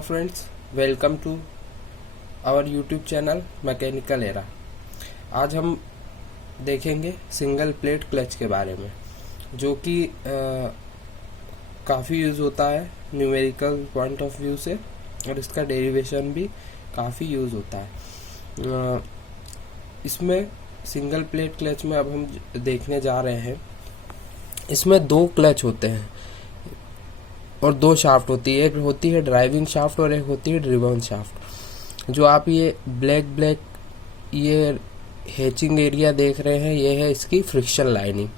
Hello friends, welcome to our YouTube channel mechanical era. आज हम देखेंगे सिंगल प्लेट क्लच के बारे में, जो कि काफ़ी यूज़ होता है न्यूमेरिकल पॉइंट ऑफ व्यू से, और इसका डेरिवेशन भी काफ़ी यूज़ होता है। इसमें सिंगल प्लेट क्लच में अब हम देखने जा रहे हैं, इसमें दो क्लच होते हैं और दो शाफ्ट होती है। एक होती है ड्राइविंग शाफ्ट और एक होती है ड्रिवन शाफ्ट। जो आप ये ब्लैक ये हैचिंग एरिया देख रहे हैं, ये है इसकी फ्रिक्शन लाइनिंग,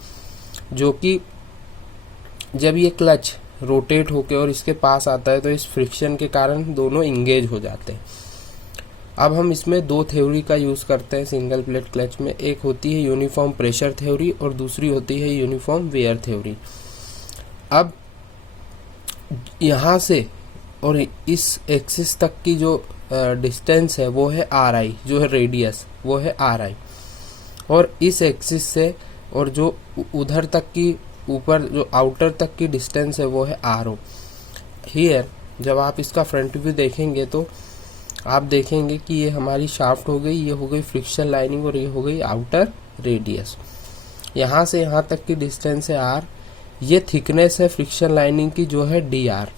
जो कि जब ये क्लच रोटेट होकर और इसके पास आता है तो इस फ्रिक्शन के कारण दोनों इंगेज हो जाते हैं। अब हम इसमें दो थ्योरी का यूज़ करते हैं सिंगल प्लेट क्लच में। एक होती है यूनिफॉर्म प्रेशर थ्योरी और दूसरी होती है यूनिफॉर्म वेयर थ्योरी। अब यहाँ से और इस एक्सिस तक की जो डिस्टेंस है वो है आर आई, जो है रेडियस वो है आर आई, और इस एक्सिस से और जो उधर तक की ऊपर जो आउटर तक की डिस्टेंस है वो है आर ओ। हियर जब आप इसका फ्रंट व्यू देखेंगे तो आप देखेंगे कि ये हमारी शाफ्ट हो गई, ये हो गई फ्रिक्शन लाइनिंग और ये हो गई आउटर रेडियस। यहाँ से यहाँ तक की डिस्टेंस है आर, ये थिकनेस है फ्रिक्शन लाइनिंग की जो है डी आर,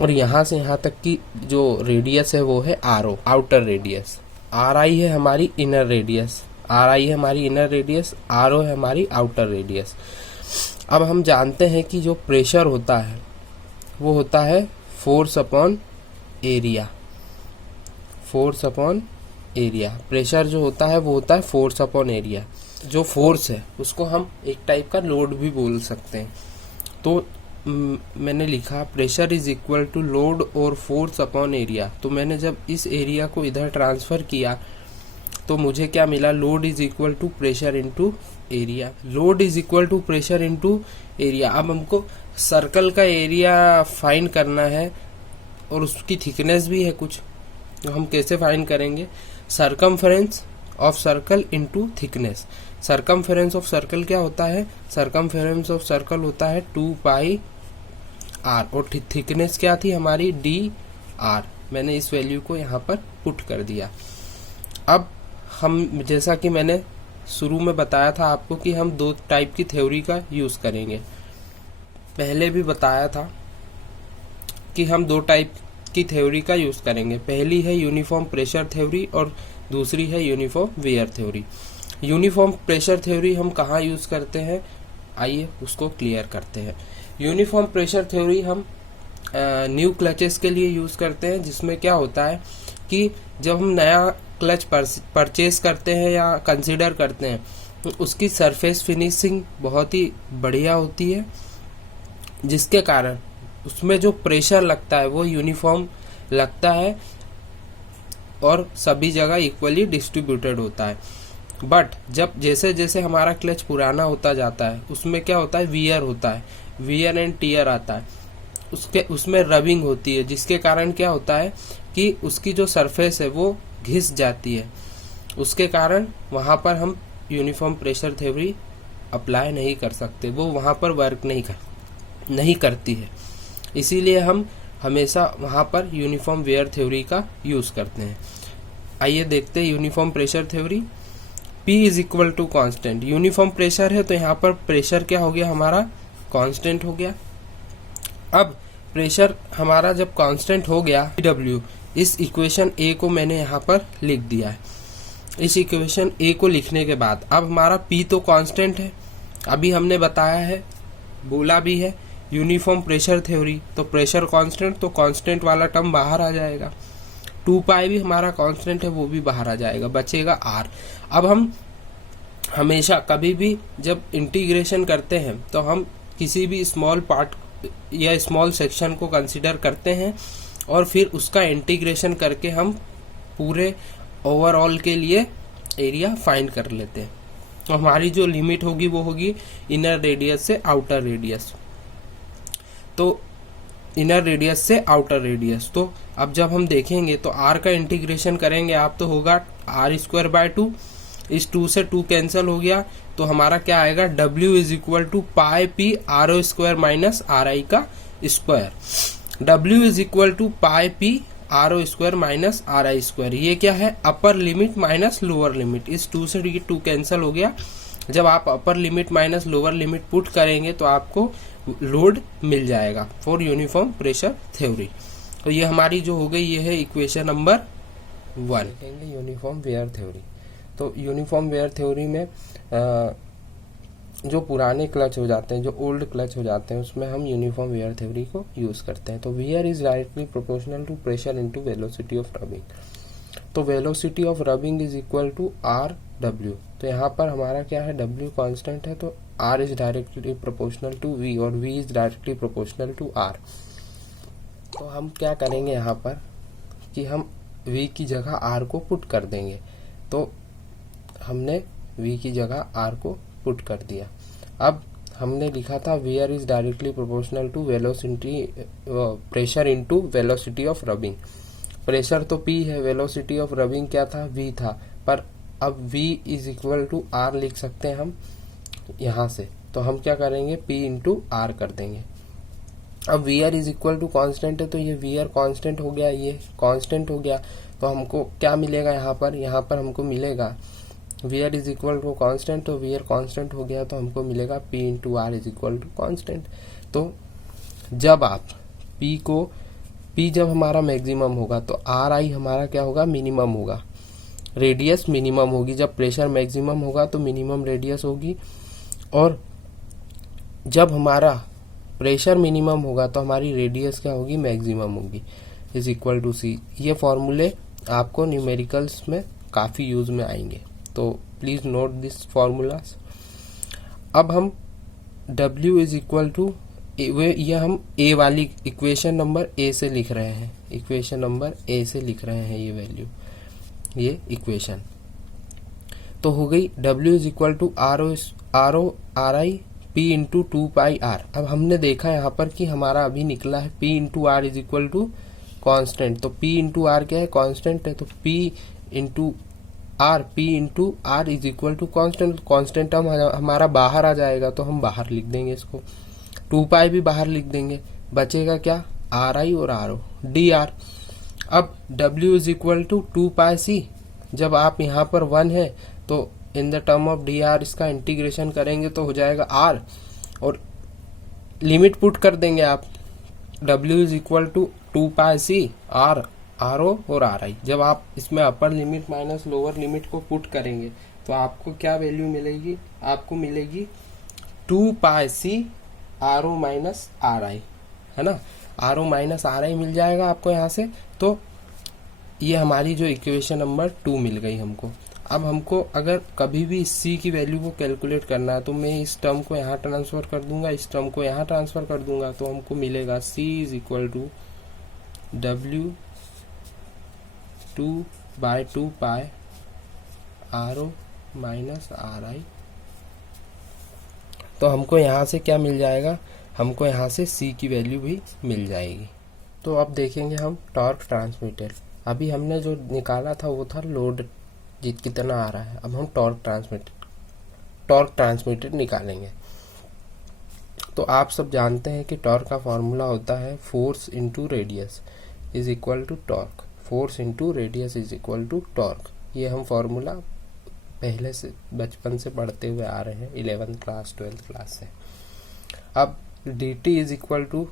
और यहाँ से यहाँ तक की जो रेडियस है वो है R O, outer radius. R I है हमारी इनर रेडियस, आर आई है हमारी इनर रेडियस, आर ओ है हमारी आउटर रेडियस। अब हम जानते हैं कि जो प्रेशर होता है वो होता है force upon area. Force upon area, pressure जो होता है वो होता है फोर्स अपॉन एरिया। जो फोर्स है उसको हम एक टाइप का लोड भी बोल सकते हैं। तो मैंने लिखा pressure is equal to load और फोर्स अपॉन एरिया। तो मैंने जब इस एरिया को इधर ट्रांसफर किया तो मुझे क्या मिला, load is equal to pressure into area. Load is equal to pressure into area. अब हमको सर्कल का एरिया फाइंड करना है और उसकी थिकनेस भी है कुछ, तो हम कैसे फाइंड करेंगे, circumference of circle into thickness. Circumference of circle क्या होता है, सरकमफेरेंस ऑफ सर्कल होता है 2 पाई आर, और थिकनेस क्या थी हमारी डी आर। मैंने इस वैल्यू को यहाँ पर पुट कर दिया। अब हम, जैसा कि मैंने शुरू में बताया था आपको कि हम दो टाइप की थ्योरी का यूज करेंगे। पहले भी बताया था कि हम दो टाइप की थ्योरी का यूज करेंगे। पहली है यूनिफॉर्म प्रेशर थ्योरी और दूसरी है uniform wear theory. Uniform pressure theory हम कहाँ यूज करते हैं, आइए उसको क्लियर करते हैं। यूनिफॉर्म प्रेशर थ्योरी हम न्यू क्लचेस के लिए यूज करते हैं, जिसमें क्या होता है कि जब हम नया क्लच परचेज करते हैं या कंसीडर करते हैं तो उसकी सरफेस फिनिशिंग बहुत ही बढ़िया होती है, जिसके कारण उसमें जो प्रेशर लगता है वो यूनिफॉर्म लगता है और सभी जगह इक्वली डिस्ट्रीब्यूटेड होता है। बट जब जैसे जैसे हमारा क्लच पुराना होता जाता है उसमें क्या होता है, वियर होता है, वियर एंड टीयर आता है, उसमें रबिंग होती है, जिसके कारण क्या होता है कि उसकी जो सरफेस है वो घिस जाती है। उसके कारण वहाँ पर हम यूनिफॉर्म प्रेशर थ्योरी अप्लाई नहीं कर सकते, वो वहाँ पर वर्क नहीं करती है। इसीलिए हम हमेशा वहाँ पर यूनिफॉर्म वेयर थ्योरी का यूज करते हैं। आइए देखते हैं uniform pressure theory. P is equal to constant, uniform pressure है तो यहाँ पर प्रेशर क्या हो गया हमारा, कांस्टेंट हो गया। अब प्रेशर हमारा जब कांस्टेंट हो गया, W, इस इक्वेशन A को मैंने यहाँ पर लिख दिया है। इस इक्वेशन A को लिखने के बाद अब हमारा P तो कांस्टेंट है, अभी हमने बताया है, बोला भी है यूनिफॉर्म प्रेशर थ्योरी, तो प्रेशर कांस्टेंट, तो कांस्टेंट वाला टर्म बाहर आ जाएगा। 2 पाई भी हमारा कांस्टेंट है, वो भी बाहर आ जाएगा, बचेगा R। अब हम हमेशा कभी भी जब इंटीग्रेशन करते हैं तो हम किसी भी स्मॉल पार्ट या स्मॉल सेक्शन को कंसीडर करते हैं और फिर उसका इंटीग्रेशन करके हम पूरे ओवरऑल के लिए एरिया फाइंड कर लेते हैं। तो हमारी जो लिमिट होगी वो होगी इनर रेडियस से आउटर रेडियस, तो इनर रेडियस से आउटर रेडियस। तो अब जब हम देखेंगे तो r का इंटीग्रेशन करेंगे आप तो होगा r²/2, इस 2 से 2 कैंसिल हो गया तो हमारा क्या आएगा, W is equal to pi P R O square minus R I का square. W is equal to pi P R O square minus R I square. ये क्या है, upper limit minus lower limit. इस 2 से ये 2 cancel हो गया। जब आप अपर limit minus lower limit put करेंगे तो आपको लोड मिल जाएगा फॉर यूनिफॉर्म प्रेशर थ्योरी। तो ये हमारी जो हो गई, ये है equation number 1। Uniform wear theory. तो यूनिफॉर्म वेयर थ्योरी में जो पुराने क्लच हो जाते हैं, जो ओल्ड क्लच हो जाते हैं, उसमें हम यूनिफॉर्म वेयर थ्योरी को यूज करते हैं। तो wear is directly proportional to pressure into velocity of rubbing. तो velocity of rubbing is equal to R W. तो यहाँ पर हमारा क्या है, डब्ल्यू कांस्टेंट है, तो R is directly proportional to V और V is directly proportional to R. तो हम क्या करेंगे यहाँ पर कि हम वी की जगह आर को पुट कर देंगे। तो हमने वी की जगह आर को पुट कर दिया। अब हमने लिखा था wear is directly proportional to velocity pressure into velocity of rubbing. Pressure तो P है, वेलोसिटी ऑफ रबिंग क्या था, V था, पर अब V is equal to R लिख सकते हैं हम यहाँ से। तो हम क्या करेंगे, P इंटू आर कर देंगे। अब V R is equal to constant है, तो ये वी आर कॉन्स्टेंट हो गया, ये कॉन्स्टेंट हो गया। तो हमको क्या मिलेगा यहाँ पर हमको मिलेगा V R is equal to constant, तो वी आर कॉन्स्टेंट हो गया, तो हमको मिलेगा P into R is equal to constant. तो जब आप P जब हमारा मैक्सिमम होगा तो आर आई हमारा क्या होगा, मिनिमम होगा, रेडियस मिनिमम होगी। जब प्रेशर मैक्सिमम होगा तो मिनिमम रेडियस होगी, और जब हमारा प्रेशर मिनिमम होगा तो हमारी रेडियस क्या होगी, मैक्सिमम होगी, इज इक्वल टू सी। ये फॉर्मूले आपको न्यूमेरिकल्स में काफ़ी यूज में आएंगे, तो प्लीज़ नोट दिस फॉर्मूलाज। अब हम W इज इक्वल टू ये हम ए वाली इक्वेशन नंबर ए से लिख रहे हैं, इक्वेशन नंबर ए से लिख रहे हैं ये वैल्यू, ये इक्वेशन तो हो गई W is equal to R O R I P into 2 pi R. अब हमने देखा यहाँ पर कि हमारा अभी निकला है P into R is equal to constant. तो P इंटू आर क्या है, कॉन्स्टेंट है, तो P into R is equal to constant. Constant हमारा बाहर आ जाएगा, तो हम बाहर लिख देंगे इसको, 2 पाई भी बाहर लिख देंगे, बचेगा क्या, आर आई और आर ओ डी आर। अब W is equal to 2 pi सी। जब आप यहाँ पर 1 है तो in the term of D R इसका इंटीग्रेशन करेंगे तो हो जाएगा आर, और लिमिट पुट कर देंगे आप, W is equal to 2 pi C R O और आर आई। जब आप इसमें upper limit minus lower limit को पुट करेंगे तो आपको क्या वैल्यू मिलेगी, आपको मिलेगी 2 pi C R O minus R I, है ना, R O minus R I मिल जाएगा आपको यहाँ से। तो ये हमारी जो इक्वेशन नंबर 2 मिल गई हमको। अब हमको अगर कभी भी C की वैल्यू को कैलकुलेट करना है तो मैं इस टर्म को यहाँ ट्रांसफर कर दूंगा, इस टर्म को यहाँ ट्रांसफर कर दूंगा, तो हमको मिलेगा C is equal to W 2/2 pi R O minus R I. तो हमको यहाँ से क्या मिल जाएगा, हमको यहाँ से C की वैल्यू भी मिल जाएगी। तो अब देखेंगे हम टॉर्क ट्रांसमिटेड। अभी हमने जो निकाला था वो था लोड कितना आ रहा है, अब हम टॉर्क ट्रांसमिटेड निकालेंगे। तो आप सब जानते हैं कि टॉर्क का फॉर्मूला होता है force into radius is equal to torque, force into radius is equal to torque. ये हम फॉर्मूला पहले से बचपन से पढ़ते हुए आ रहे हैं, 11th क्लास 12th क्लास से। अब dt is equal to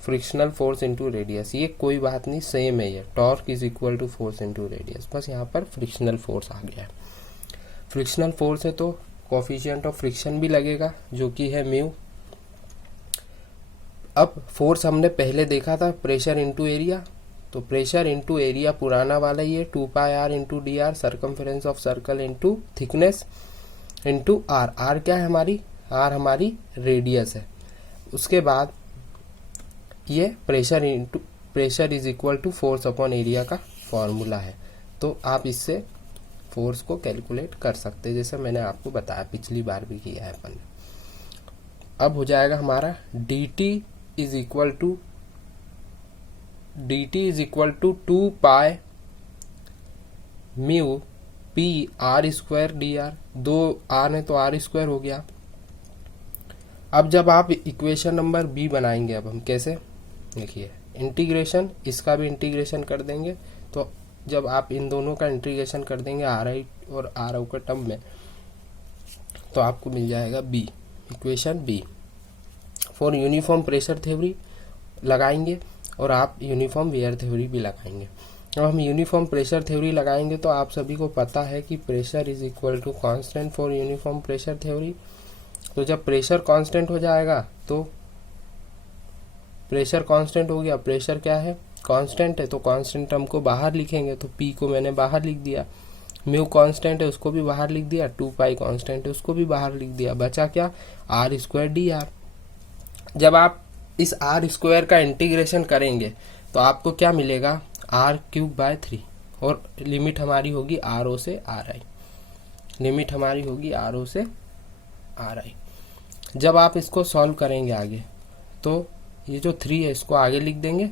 frictional force into radius, ये कोई बात नहीं, सेम है ये, torque is equal to force into radius, बस यहाँ पर फ्रिक्शनल फोर्स आ गया है। फ्रिक्शनल फोर्स है तो कोफिशिएंट ऑफ फ्रिक्शन भी लगेगा जो कि है म्यू। अब फोर्स हमने पहले देखा था प्रेशर इंटू एरिया, तो प्रेशर इंटू एरिया पुराना वाला ही है, 2 pi R into D R, circumference of circle into thickness into R. R क्या है हमारी, आर हमारी रेडियस है। उसके बाद ये pressure is equal to force upon area का फॉर्मूला है, तो आप इससे फोर्स को कैलकुलेट कर सकते हैं, जैसे मैंने आपको बताया, पिछली बार भी किया है अपन ने। अब हो जाएगा हमारा dt is equal to 2 pi mu p r square D R, 2 r है तो r स्क्वायर हो गया। अब जब आप इक्वेशन नंबर बी बनाएंगे, अब हम कैसे, देखिए इंटीग्रेशन, इसका भी इंटीग्रेशन कर देंगे। तो जब आप इन दोनों का इंटीग्रेशन कर देंगे आर आई और आर ओ के टर्म में, तो आपको मिल जाएगा B, equation B. For uniform pressure theory लगाएंगे और आप यूनिफॉर्म वेयर थ्योरी भी लगाएंगे। अब हम यूनिफॉर्म प्रेशर थ्योरी लगाएंगे तो आप सभी को पता है कि pressure is equal to constant for uniform pressure theory. तो जब प्रेशर कांस्टेंट हो जाएगा तो प्रेशर कांस्टेंट हो गया, प्रेशर क्या है, कांस्टेंट है, तो कांस्टेंट टर्म को बाहर लिखेंगे, तो पी को मैंने बाहर लिख दिया, म्यू कांस्टेंट है उसको भी बाहर लिख दिया, 2 पाई कांस्टेंट है उसको भी बाहर लिख दिया, बचा क्या, आर स्क्वायर डी आर। जब आप इस आर स्क्वायर का इंटीग्रेशन करेंगे तो आपको क्या मिलेगा, आर क्यूब बाय 3, और लिमिट हमारी होगी आर ओ से आर आई, लिमिट हमारी होगी आर ओ से आर आई। जब आप इसको सॉल्व करेंगे आगे तो ये जो 3 है इसको आगे लिख देंगे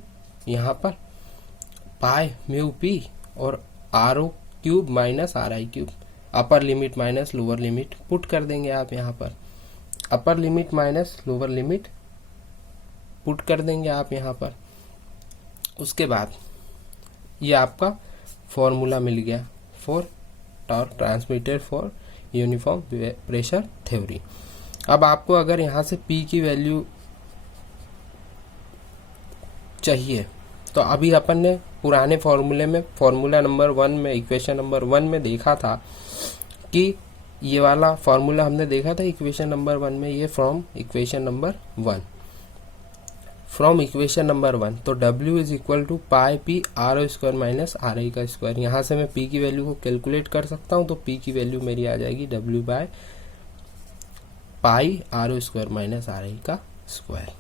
यहाँ पर, पाई म्यू पी और R O cube minus R I cube, upper limit minus lower limit put कर देंगे आप यहाँ पर, upper limit minus lower limit put कर देंगे आप यहाँ पर। उसके बाद ये आपका फॉर्मूला मिल गया for torque transmitted for uniform pressure theory. अब आपको अगर यहाँ से P की वैल्यू चाहिए तो अभी अपन ने पुराने फॉर्मूले में, फॉर्मूला नंबर 1 में, इक्वेशन नंबर 1 में देखा था कि ये वाला फॉर्मूला हमने देखा था इक्वेशन नंबर 1 में, ये from equation number 1, from equation number 1। तो W is equal to pi P R O square minus R I का स्क्वायर। यहाँ से मैं P की वैल्यू को कैलकुलेट कर सकता हूँ, तो P की वैल्यू मेरी आ जाएगी W by pi R O square minus R I का स्क्वायर।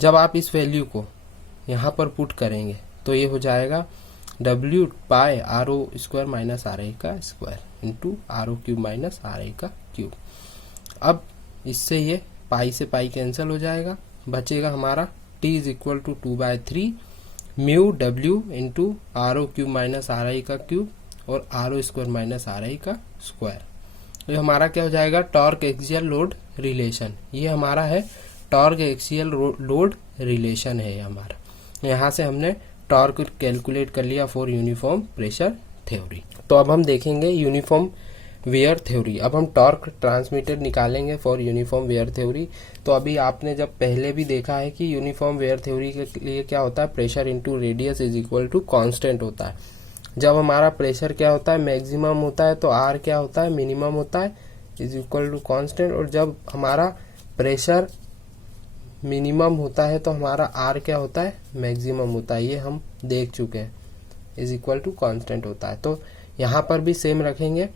जब आप इस वैल्यू को यहाँ पर पुट करेंगे तो ये हो जाएगा W pi R O square minus R I का square into R O cube minus R I का क्यूब। अब इससे ये पाई से पाई कैंसिल हो जाएगा, बचेगा हमारा T is equal to 2/3 mu W into R O cube minus R I का क्यूब और R O square minus R I का स्क्वायर। ये हमारा क्या हो जाएगा, टॉर्क एक्सियल लोड रिलेशन। ये हमारा है टॉर्क एक्सियल लोड रिलेशन है हमारा। यहाँ से हमने टॉर्क कैलकुलेट कर लिया फॉर यूनिफॉर्म प्रेशर थ्योरी। तो अब हम देखेंगे यूनिफॉर्म वेयर थ्योरी। अब हम टॉर्क ट्रांसमिटेड निकालेंगे फॉर यूनिफॉर्म वेयर थ्योरी। तो अभी आपने जब पहले भी देखा है कि यूनिफॉर्म वेयर थ्योरी के लिए क्या होता है, pressure into radius is equal to constant होता है। जब हमारा प्रेशर क्या होता है, मैक्सिमम होता है, तो आर क्या होता है, मिनिमम होता है, इज इक्वल टू कांस्टेंट। और जब हमारा प्रेशर मिनिमम होता है तो हमारा आर क्या होता है, मैक्सिमम होता है। ये हम देख चुके हैं, इज इक्वल टू कांस्टेंट होता है। तो यहाँ पर भी सेम रखेंगे,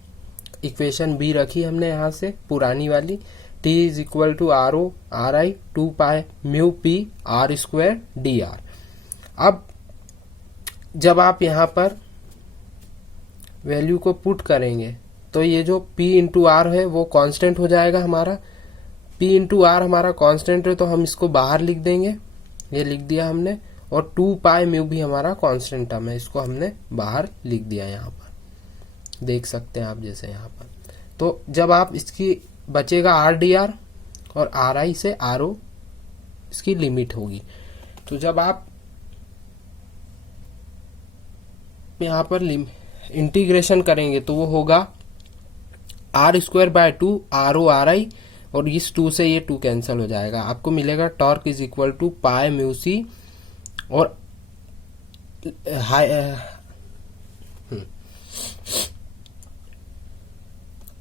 इक्वेशन बी रखी हमने यहाँ से पुरानी वाली, T is equal to R O R I 2 pi mu P R square D R. अब जब आप यहाँ पर वैल्यू को पुट करेंगे तो ये जो P इंटू आर है वो कांस्टेंट हो जाएगा हमारा। P इंटू आर हमारा कांस्टेंट है तो हम इसको बाहर लिख देंगे, ये लिख दिया हमने। और 2 पाई म्यू भी हमारा कांस्टेंट टर्म है, इसको हमने बाहर लिख दिया यहाँ पर, देख सकते हैं आप जैसे यहाँ पर। तो जब आप इसकी बचेगा आर डी आर और आर आई से आर ओ इसकी लिमिट होगी। तो जब आप यहाँ पर इंटीग्रेशन करेंगे तो वो होगा R square by 2 R O R I, और इस 2 से ये 2 कैंसिल हो जाएगा। आपको मिलेगा torque is equal to pi mu C और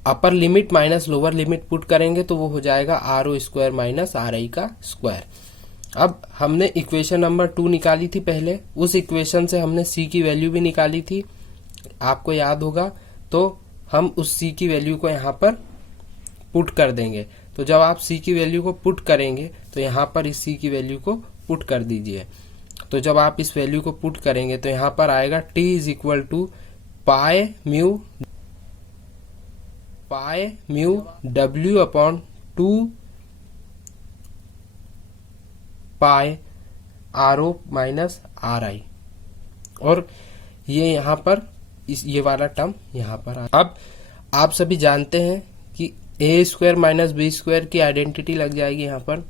upper limit minus lower limit put करेंगे तो वो हो जाएगा R O square minus R I का स्क्वायर। अब हमने इक्वेशन नंबर 2 निकाली थी पहले, उस इक्वेशन से हमने C की वैल्यू भी निकाली थी, आपको याद होगा। तो हम उस C की वैल्यू को यहाँ पर पुट कर देंगे। तो जब आप C की वैल्यू को पुट करेंगे तो यहाँ पर इस C की वैल्यू को पुट कर दीजिए। तो जब आप इस वैल्यू को पुट करेंगे तो यहाँ पर आएगा T is equal to pi mu W upon 2 pi R O minus R I, और ये यहाँ पर ये वाला टर्म यहाँ पर। अब आप सभी जानते हैं कि A square minus B square की आइडेंटिटी लग जाएगी यहाँ पर।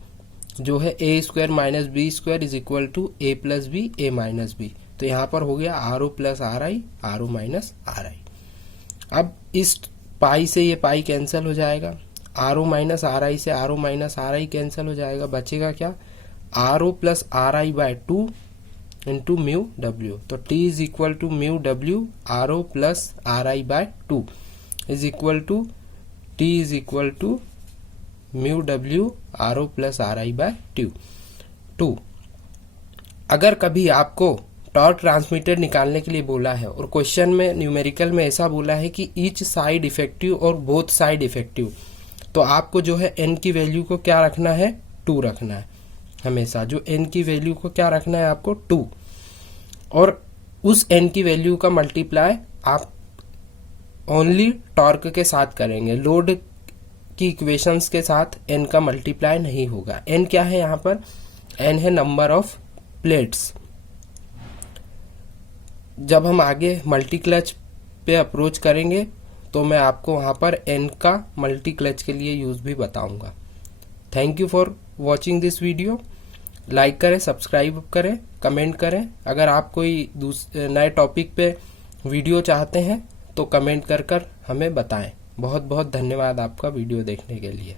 जो है A square minus B square is equal to A plus B A minus B. तो यहाँ पर हो गया R O plus R I, R O minus R I. अब इस पाई से ये पाई कैंसिल हो जाएगा, R O minus R I से R O minus R I cancel हो जाएगा, बचेगा क्या, R O plus R I by 2 into mu W. तो T is equal to mu W R O plus R I by 2 is equal to T is equal to mu W R O plus R I by 2। अगर कभी आपको torque transmitter निकालने के लिए बोला है और क्वेश्चन में न्यूमेरिकल में ऐसा बोला है कि ईच साइड इफेक्टिव और बोथ साइड इफेक्टिव, तो आपको जो है n की वैल्यू को क्या रखना है, 2 रखना है। हमेशा जो n की वैल्यू को क्या रखना है आपको, 2, और उस n की वैल्यू का मल्टीप्लाई आप ओनली टॉर्क के साथ करेंगे, लोड की इक्वेशंस के साथ n का मल्टीप्लाई नहीं होगा। n क्या है यहाँ पर, n है नंबर ऑफ प्लेट्स। जब हम आगे मल्टी क्लच पे अप्रोच करेंगे तो मैं आपको वहाँ पर n का मल्टी क्लच के लिए यूज़ भी बताऊंगा। Thank you for watching this video. Like करें, सब्सक्राइब करें, कमेंट करें। अगर आप कोई नए टॉपिक पे वीडियो चाहते हैं तो कमेंट कर हमें बताएं। बहुत बहुत धन्यवाद आपका वीडियो देखने के लिए।